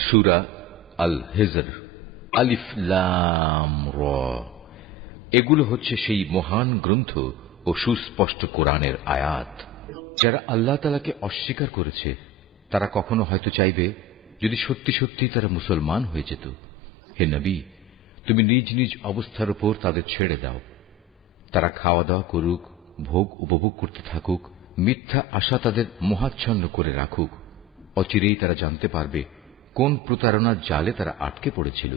সূরা আল হিজর। আলিফ লাম র। এগুলো হচ্ছে সেই মহান গ্রন্থ ও সুস্পষ্ট কোরআনের আয়াত। যারা আল্লাহ তাআলাকে অস্বীকার করেছে তারা কখনো হয়তো চাইবে যদি সত্যি সত্যি তারা মুসলমান হয়ে যেত। হে নবী, তুমি নিজ নিজ অবস্থার উপর তাদের ছেড়ে দাও। তারা খাওয়া দাওয়া করুক, ভোগ উপভোগ করতে থাকুক, মিথ্যা আশা তাদের মোহাচ্ছন্ন করে রাখুক। অচিরেই তারা জানতে পারবে কোন প্রতারণার জালে তারা আটকে পড়েছিল।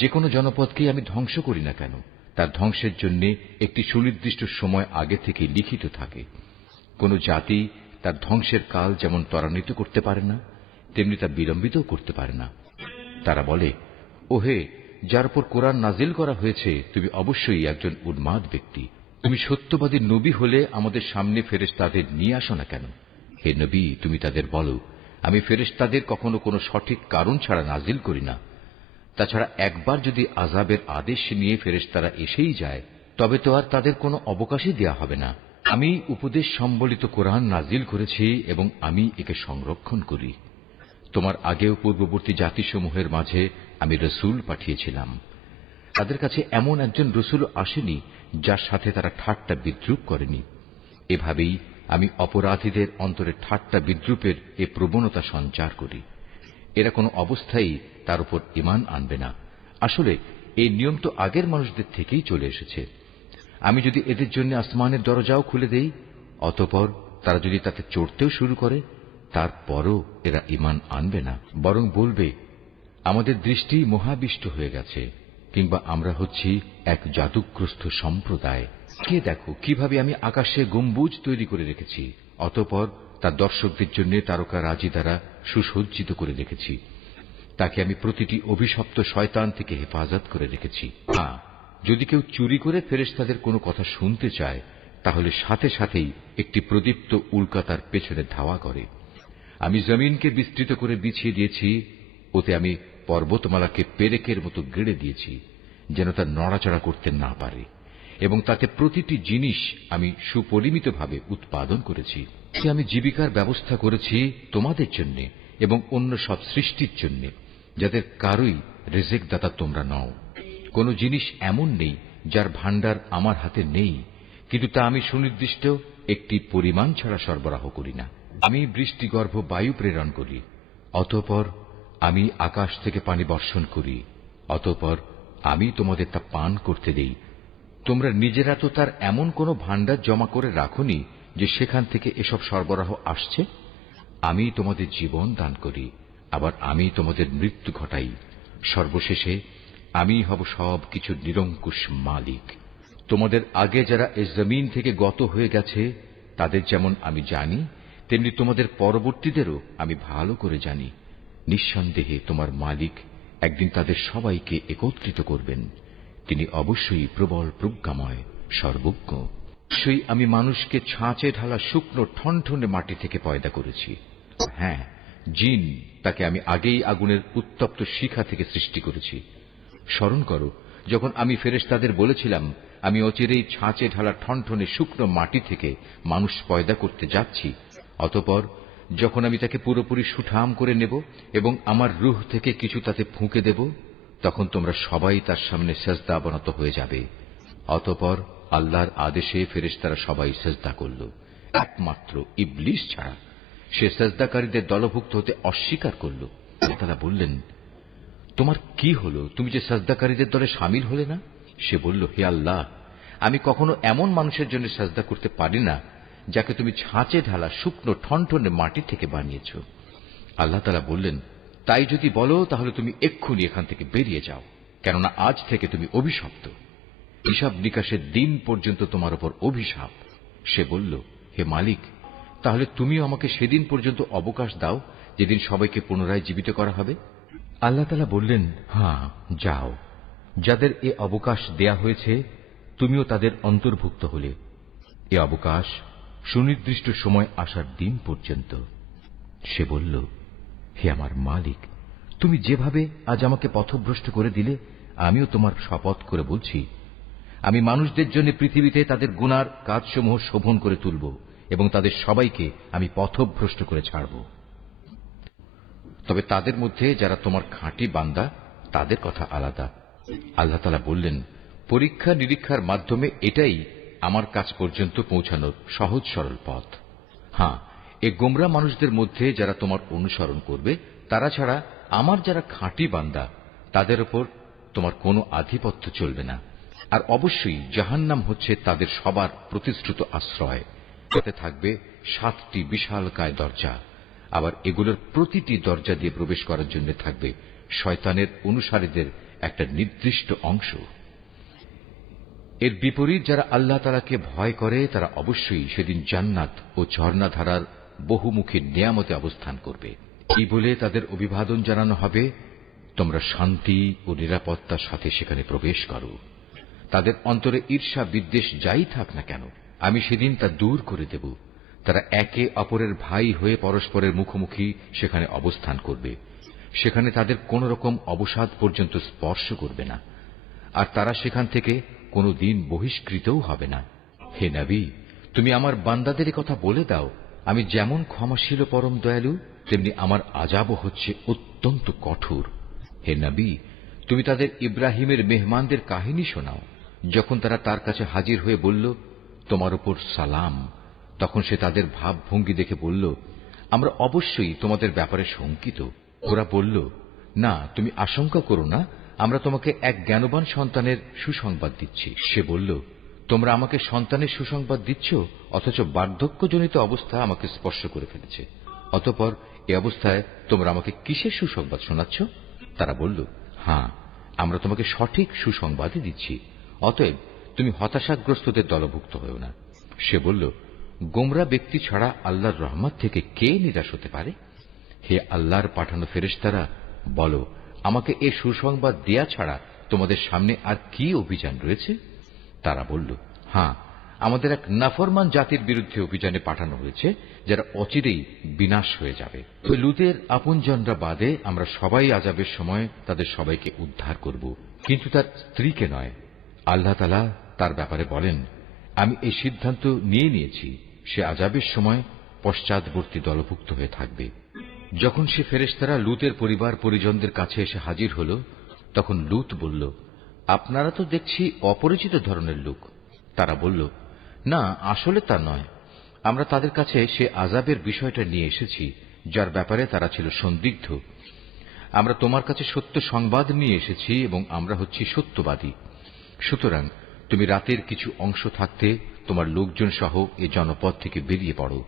যে কোনো জনপদকেই আমি ধ্বংস করি না কেন, তার ধ্বংসের জন্য একটি সুনির্দিষ্ট সময় আগে থেকে লিখিত থাকে। কোন জাতি তার ধ্বংসের কাল যেমন ত্বরান্বিত করতে পারে না, তেমনি তা বিলম্বিতও করতে পারে না। তারা বলে, ওহে, যার উপর কোরআন নাজিল করা হয়েছে তুমি অবশ্যই একজন উন্মাদ ব্যক্তি। তুমি সত্যবাদী নবী হলে আমাদের সামনে ফেরেশতাদের নিয়ে আসো না কেন? হে নবী, তুমি তাদের বলো, আমি ফেরেশতাদের কখনো কোনো সঠিক কারণ ছাড়া নাজিল করি না। তাছাড়া একবার যদি আযাবের আদেশ নিয়ে ফেরেশতারা এসেই যায় তবে তো আর তাদের কোনো অবকাশই দেয়া হবে না। আমি উপদেশ সম্বলিত কোরআন নাজিল করেছি এবং আমি একে সংরক্ষণ করি। তোমার আগেও পূর্ববর্তী জাতিসমূহের মাঝে আমি রসুল পাঠিয়েছিলাম। তাদের কাছে এমন একজন রসুল আসেনি যার সাথে তারা ঠাট্টা বিদ্রুপ করেনি। এভাবেই আমি অপরাধীদের অন্তরে ঠাট্টা বিদ্রুপের এ প্রবণতা সঞ্চার করি। এরা কোনো অবস্থায় তার উপর ঈমান আনবে না। আসলে এই নিয়ম তো আগের মানুষদের থেকেই চলে এসেছে। আমি যদি এদের জন্য আসমানের দরজাও খুলে দেই, অতঃপর তারা যদি তাতে চড়তেও শুরু করে, তারপরও এরা ঈমান আনবে না, বরং বলবে আমাদের দৃষ্টি মোহাবিষ্ট হয়ে গেছে, কিংবা আমরা হচ্ছি এক জাদুগ্রস্ত সম্প্রদায়। কে দেখো কিভাবে আমি আকাশে গম্বুজ তৈরি করে রেখেছি, অতঃপর তার দর্শকদের জন্য তারকা রাজি দ্বারা সুসজ্জিত করে রেখেছি। তাকে আমি প্রতিটি অভিশপ্ত শয়তান থেকে হেফাজত করে রেখেছি। হ্যাঁ, যদি কেউ চুরি করে ফেরেশতাদের কোনো কথা শুনতে চায় তাহলে সাথে সাথেই একটি প্রদীপ্ত উল্কা তার পেছনে ধাওয়া করে। আমি জমিনকে বিস্তৃত করে বিছিয়ে দিয়েছি, ওতে আমি পর্বতমালাকে পেরেকের মতো গেড়ে দিয়েছি যেন তা নড়াচড়া করতে না পারে, এবং তাতে প্রতিটি জিনিস আমি সুপরিমিতভাবে উৎপাদন করেছি। আমি জীবিকার ব্যবস্থা করেছি তোমাদের জন্য এবং অন্য সব সৃষ্টির জন্য, যাদের কারোই রিজিক দাতা তোমরা নও। কোন জিনিস এমন নেই যার ভাণ্ডার আমার হাতে নেই, কিন্তু তা আমি সুনির্দিষ্ট একটি পরিমাণ ছাড়া সরবরাহ করি না। আমি বৃষ্টিগর্ভ বায়ু প্রেরণ করি, অতঃপর আমি আকাশ থেকে পানি বর্ষণ করি, অতঃপর আমি তোমাদের তা পান করতে দেই। তোমরা নিজেরা তো তার এমন কোন ভাণ্ডার জমা করে রাখোনি যে সেখান থেকে এসব সরবরাহ আসছে। আমি তোমাদের জীবন দান করি, আবার আমি তোমাদের মৃত্যু ঘটাই। সর্বশেষে আমি হব সব কিছুর নিরঙ্কুশ মালিক। তোমাদের আগে যারা এই জমিন থেকে গত হয়ে গেছে তাদের যেমন আমি জানি, তেমনি তোমাদের পরবর্তীদেরও আমি ভালো করে জানি। নিঃসন্দেহে তোমার মালিক একদিন তাদের সবাইকে একত্রিত করবেন। তিনি অবশ্যই প্রবল প্রজ্ঞাময়, সর্বজ্ঞ। অবশ্যই আমি মানুষকে ছাঁচে ঢালা শুকনো ঠনঠনে মাটি থেকে পয়দা করেছি। হ্যাঁ, জিন তাকে আমি আগেই আগুনের উত্তপ্ত শিখা থেকে সৃষ্টি করেছি। স্মরণ করো, যখন আমি ফেরেশতাদের বলেছিলাম আমি অচিরেই ছাঁচে ঢালা ঠনঠনে শুকনো মাটি থেকে মানুষ পয়দা করতে যাচ্ছি, অতঃপর যখন আমি তাকে পুরোপুরি সুঠাম করে নেব এবং আমার রূহ থেকে কিছু তাতে ফুঁকে দেব, তখন তোমরা সবাই তার সামনে সেজদা অবনত হয়ে যাবে। অতঃপর আল্লাহর আদেশে ফেরেশতারা সবাই সেজদা করল, একমাত্র ইবলিস ছাড়া। সে সেজদাকারীদের দলভুক্ত হতে অস্বীকার করল। তারা বললেন, তোমার কি হলো, তুমি যে সেজদাকারীদের দলে শামিল হলে না? সে বলল, হে আল্লাহ, আমি কখনো এমন মানুষের জন্য সেজদা করতে পারি না যাকে তুমি ছাঁচে ঢালা শুকনো ঠনঠনে মাটি থেকে বানিয়েছ। আল্লাহ তাআলা বললেন, তাই যদি বলো তাহলে তুমি এক্ষুনি এখান থেকে বেরিয়ে যাও, কেননা আজ থেকে তুমি অভিশপ্ত। হিসাব নিকাশের দিন পর্যন্ত তোমার উপর অভিশাপ। সে বলল, হে মালিক, তাহলে তুমিও আমাকে সেদিন পর্যন্ত অবকাশ দাও যেদিন সবাইকে পুনরায় জীবিত করা হবে। আল্লাহ তাআলা বললেন, হ্যাঁ, যাও। যাদের এ অবকাশ দেয়া হয়েছে তুমিও তাদের অন্তর্ভুক্ত হলে। এ অবকাশ সুনির্দিষ্ট সময় আসার দিন পর্যন্ত। সে বলল, হে আমার মালিক, তুমি যেভাবে আজ আমাকে পথভ্রষ্ট করে দিলে, আমিও তোমার শপথ করে বলছি, আমি মানুষদের জন্য পৃথিবীতে তাদের গুনার কাজসমূহ শোভন করে তুলব এবং তাদের সবাইকে আমি পথভ্রষ্ট করে ছাড়ব। তবে তাদের মধ্যে যারা তোমার খাঁটি বান্দা তাদের কথা আলাদা। আল্লাহ তাআলা বললেন, পরীক্ষা নিরীক্ষার মাধ্যমে এটাই আমার কাছ পর্যন্ত পৌঁছানোর সহজ সরল পথ। হ্যাঁ, এ গোমরা মানুষদের মধ্যে যারা তোমার অনুসরণ করবে তারা ছাড়া আমার যারা খাঁটি বান্দা তাদের উপর তোমার কোনো আধিপত্য চলবে না। আর অবশ্যই জাহান্নাম হচ্ছে তাদের সবার প্রতিশ্রুত আশ্রয়। তাতে থাকবে 7টি বিশালকায় দরজা। আবার এগুলোর প্রতিটি দরজা দিয়ে প্রবেশ করার জন্য থাকবে শয়তানের অনুসারীদের একটা নির্দিষ্ট অংশ। এর বিপরীত যারা আল্লাহ তাআলাকে ভয় করে তারা অবশ্যই সেদিন জান্নাত ও ঝর্ণাধারার বহুমুখী নিয়ামতে অবস্থান করবে। এই বলে তাদের অভিবাদন জানানো হবে, তোমরা শান্তি ও নিরাপত্তার সাথে সেখানে প্রবেশ করো। তাদের অন্তরে ঈর্ষা বিদ্বেষ যাই থাক না কেন, আমি সেদিন তা দূর করে দেব। তারা একে অপরের ভাই হয়ে পরস্পরের মুখোমুখি সেখানে অবস্থান করবে। সেখানে তাদের কোন রকম অবসাদ পর্যন্ত স্পর্শ করবে না, আর তারা সেখান থেকে কোনো দিন বহিষ্কৃতও হবে না। হে নবী, তুমি আমার বান্দাদের কথা বলে দাও, আমি যেমন ক্ষমাশীল পরম দয়ালু, তেমনি আমার আযাবও হচ্ছে অত্যন্ত কঠোর। হে নবী, তুমি তাদের ইব্রাহিমের মেহমানদের কাহিনী শোনাও। যখন তারা তার কাছে হাজির হয়ে বলল, তোমার উপর সালাম, তখন সে তাদের ভাবভঙ্গি দেখে বলল, আমরা অবশ্যই তোমাদের ব্যাপারে শঙ্কিত। ওরা বলল, না, তুমি আশঙ্কা করো না, আমরা তোমাকে এক জ্ঞানবান সন্তানের সুসংবাদ দিচ্ছি। সে বলল, তোমরা আমাকে সন্তানের সুসংবাদ দিচ্ছ, অথচ বার্ধক্যজনিত অবস্থা আমাকে স্পর্শ করে ফেলেছে। অতঃপর এ অবস্থায় তোমরা আমাকে কিসের সুসংবাদ শোনাচ্ছ? তারা বলল, হ্যাঁ, আমরা তোমাকে সঠিক সুসংবাদই দিচ্ছি, অতএব তুমি হতাশাগ্রস্তদের দলভুক্ত হও না। সে বলল, গোমরা ব্যক্তি ছাড়া আল্লাহর রহমত থেকে কে নিরাশ হতে পারে? হে আল্লাহর পাঠানো ফেরেশতারা, বলো, আমাকে এ সুসংবাদ দেয়া ছাড়া তোমাদের সামনে আর কি অভিযান রয়েছে? তারা বলল, হ্যাঁ, আমাদের এক নাফরমান জাতির বিরুদ্ধে অভিযানে পাঠানো হয়েছে, যারা অচিরেই বিনাশ হয়ে যাবে। লুতের আপনজনরা বাদে আমরা সবাই আযাবের সময় তাদের সবাইকে উদ্ধার করব, কিন্তু তার স্ত্রীকে নয়। আল্লাহ তাআলা তার ব্যাপারে বলেন, আমি এই সিদ্ধান্ত নিয়েছি, সে আযাবের সময় পশ্চাৎবর্তী দলভুক্ত হয়ে থাকবে। যখন সে ফেরেশতারা লুতের পরিবার পরিজনদের কাছে এসে হাজির হল, তখন লুত বলল, আপনারা তো দেখছি অপরিচিত ধরনের লোক। তারা বলল, না, আসলে তা নয়, আমরা তাদের কাছে সে আযাবের বিষয়টা নিয়ে এসেছি যার ব্যাপারে তারা ছিল সন্দিগ্ধ। আমরা তোমার কাছে সত্য সংবাদ নিয়ে এসেছি এবং আমরা হচ্ছি সত্যবাদী। সুতরাং তুমি রাতের কিছু অংশ থাকতে তোমার লোকজন সহ এ জনপদ থেকে বেরিয়ে পড়ো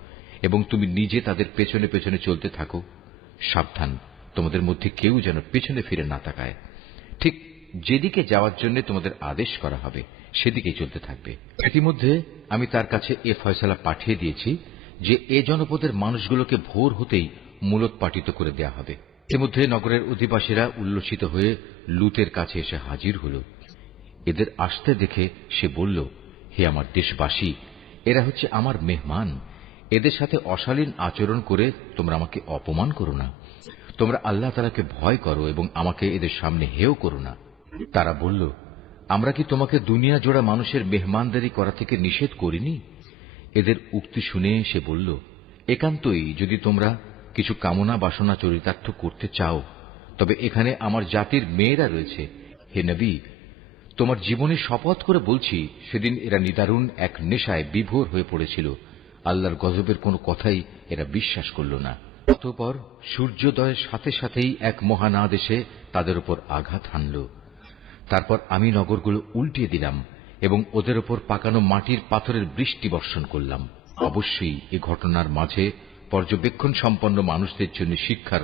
এবং তুমি নিজে তাদের পেছনে পেছনে চলতে থাকো। সাবধান, তোমাদের মধ্যে কেউ যেন পেছনে ফিরে না তাকায়। ঠিক যেদিকে যাওয়ার জন্য তোমাদের আদেশ করা হবে সেদিকেই চলতে থাকবে। ইতিমধ্যে আমি তার কাছে এ ফয়সালা পাঠিয়ে দিয়েছি যে এ জনপদের মানুষগুলোকে ভোর হতেই মূলোৎপাটিত করে দেয়া হবে। ইতিমধ্যে নগরের অধিবাসীরা উল্লসিত হয়ে লুতের কাছে এসে হাজির হল। এদের আসতে দেখে সে বলল, হে আমার দেশবাসী, এরা হচ্ছে আমার মেহমান। এদের সাথে অশালীন আচরণ করে তোমরা আমাকে অপমান করো না। তোমরা আল্লাহ তাআলাকে ভয় করো এবং আমাকে এদের সামনে হেয় করো না। তারা বলল, আমরা কি তোমাকে দুনিয়া জোড়া মানুষের মেহমানদারি করা থেকে নিষেধ করিনি? এদের উক্তি শুনে সে বলল, একান্তই যদি তোমরা কিছু কামনা বাসনা চরিতার্থ করতে চাও, তবে এখানে আমার জাতির মেয়েরা রয়েছে। হে নবী, তোমার জীবনে শপথ করে বলছি, সেদিন এরা নিদারুণ এক নেশায় বিভোর হয়ে পড়েছিল। আল্লাহর গজবের কোনো কথাই এরা বিশ্বাস করল না। অতঃপর সূর্যোদয়ের সাথে সাথেই এক মহানাদ এসে তাদের উপর আঘাত হানল। তারপর আমি নগরগুলো উল্টিয়ে দিলাম এবং ওদের ওপর পাকানো মাটির পাথরের বৃষ্টি বর্ষণ করলাম। অবশ্যই এ ঘটনার মাঝে পর্যবেক্ষণ সম্পন্ন মানুষদের জন্য শিক্ষার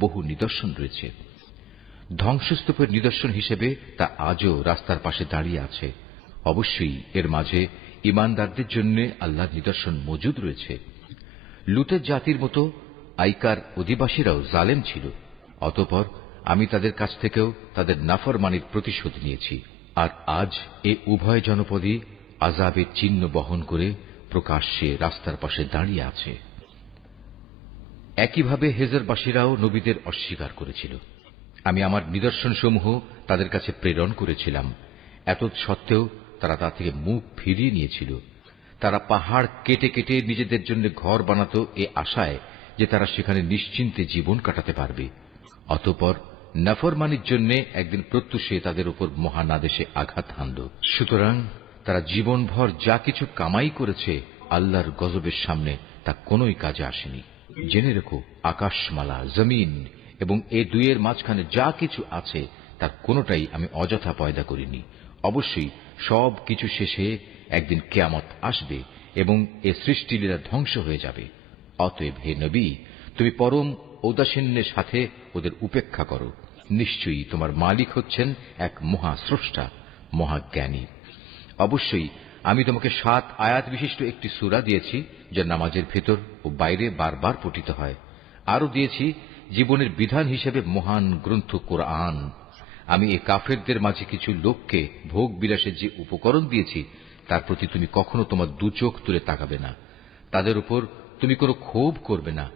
বহু নিদর্শন রয়েছে। ধ্বংসস্তূপের নিদর্শন হিসেবে তা আজও রাস্তার পাশে দাঁড়িয়ে আছে। অবশ্যই এর মাঝে ঈমানদারদের জন্য আল্লাহর নিদর্শন মজুদ রয়েছে। লুতের জাতির মতো আইকার অধিবাসীরাও জালেম ছিল। অতঃপর আমি তাদের কাছ থেকেও তাদের নাফরমানির প্রতিশোধ নিয়েছি। আর আজ এ উভয় জনপদই আযাবের চিহ্ন বহন করে প্রকাশ্যে রাস্তার পাশে দাঁড়িয়ে আছে। একইভাবে হেজরবাসীরাও নবীদের অস্বীকার করেছিল। আমি আমার নিদর্শনসমূহ তাদের কাছে প্রেরণ করেছিলাম, এতৎসত্ত্বেও তারা তা থেকে মুখ ফিরিয়ে নিয়েছিল। তারা পাহাড় কেটে কেটে নিজেদের জন্য ঘর বানাতো এ আশায় যে তারা সেখানে নিশ্চিন্তে জীবন কাটাতে পারবে। অতঃপর নাফরমানির জন্য একদিন প্রত্যুষে তাদের উপর মহান আদেশে আঘাত হানল। সুতরাং তারা জীবনভর যা কিছু কামাই করেছে আল্লাহর গজবের সামনে তা কোনোই কাজে আসেনি। জেনে রেখো, আকাশমালা, জমিন এবং এ দুইয়ের মাঝখানে যা কিছু আছে তার কোনোটাই আমি অযথা পয়দা করিনি। অবশ্যই সব কিছু শেষে একদিন কিয়ামত আসবে এবং এ সৃষ্টিলীলা ধ্বংস হয়ে যাবে। অতএব হে নবী, তুমি পরম ঔদাসীন্যের সাথে ওদের উপেক্ষা করো। নিশ্চয়ই তোমার মালিক হচ্ছেন এক মহাস্রষ্টা, মহাজ্ঞানী। অবশ্যই আমি তোমাকে 7 আয়াত বিশিষ্ট একটি সূরা দিয়েছি, যা নামাজের ভেতর ও বাইরে বারবার পঠিত হয়। আরো দিয়েছি জীবনের বিধান হিসেবে মহান গ্রন্থ কোরআন। আমি এ কাফেরদের মাঝে কিছু লোককে ভোগ বিলাসের যে উপকরণ দিয়েছি তার প্রতি তুমি কখনো তোমার দুচোখ তুলে তাকাবে না। তাদের উপর তুমি কোনো ক্ষোভ করবে না।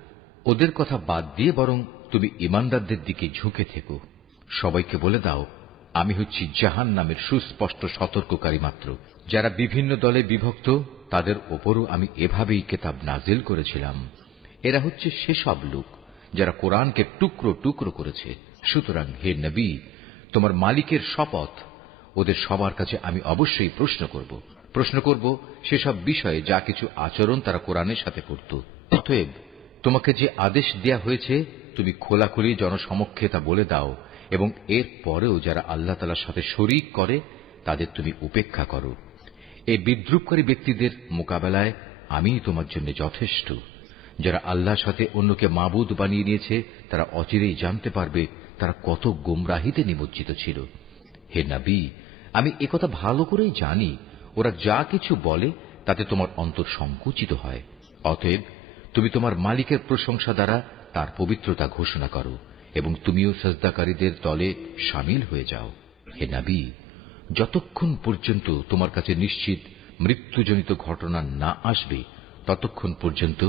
ওদের কথা বাদ দিয়ে বরং তুমি ঈমানদারদের দিকে ঝুঁকে থেকো। সবাইকে বলে দাও, আমি হচ্ছি জাহান্নামের সুস্পষ্ট সতর্ককারী মাত্র। যারা বিভিন্ন দলে বিভক্ত তাদের ওপরও আমি এভাবেই কিতাব নাজিল করেছিলাম। এরা হচ্ছে সেসব লোক যারা কোরআনকে টুকরো টুকরো করেছে। সুতরাং হে নবী, তোমার মালিকের শপথ, ওদের সবার কাছে আমি অবশ্যই প্রশ্ন করব সেসব বিষয়ে যা কিছু আচরণ তারা কোরআনের সাথে করত। অতএব তোমাকে যে আদেশ দেয়া হয়েছে তুমি খোলাখুলি জনসমক্ষে তা বলে দাও, এবং এর পরেও যারা আল্লাহ তাআলার সাথে শরীক করে তাদের তুমি উপেক্ষা করো। এই বিদ্রুপকারী ব্যক্তিদের মোকাবেলায় আমিই তোমার জন্য যথেষ্ট। যারা আল্লাহর সাথে অন্যকে মাবুদ বানিয়ে নিয়েছে তারা অচিরেই জানতে পারবে তারা কত গুমরাহিতে নিমজ্জিত ছিল। হে নবী, আমি একথা ভালো করেই জানি ওরা যা কিছু বলে তাতে তোমার অন্তর সংকুচিত হয়। অতএব তুমি তোমার মালিকের প্রশংসা দ্বারা তার পবিত্রতা ঘোষণা করো এবং তুমিও সাজদাকারীদের দলে শামিল হয়ে যাও। হে নবী, যতক্ষণ পর্যন্ত তোমার কাছে নিশ্চিত মৃত্যুজনিত ঘটনা না আসবে ততক্ষণ পর্যন্ত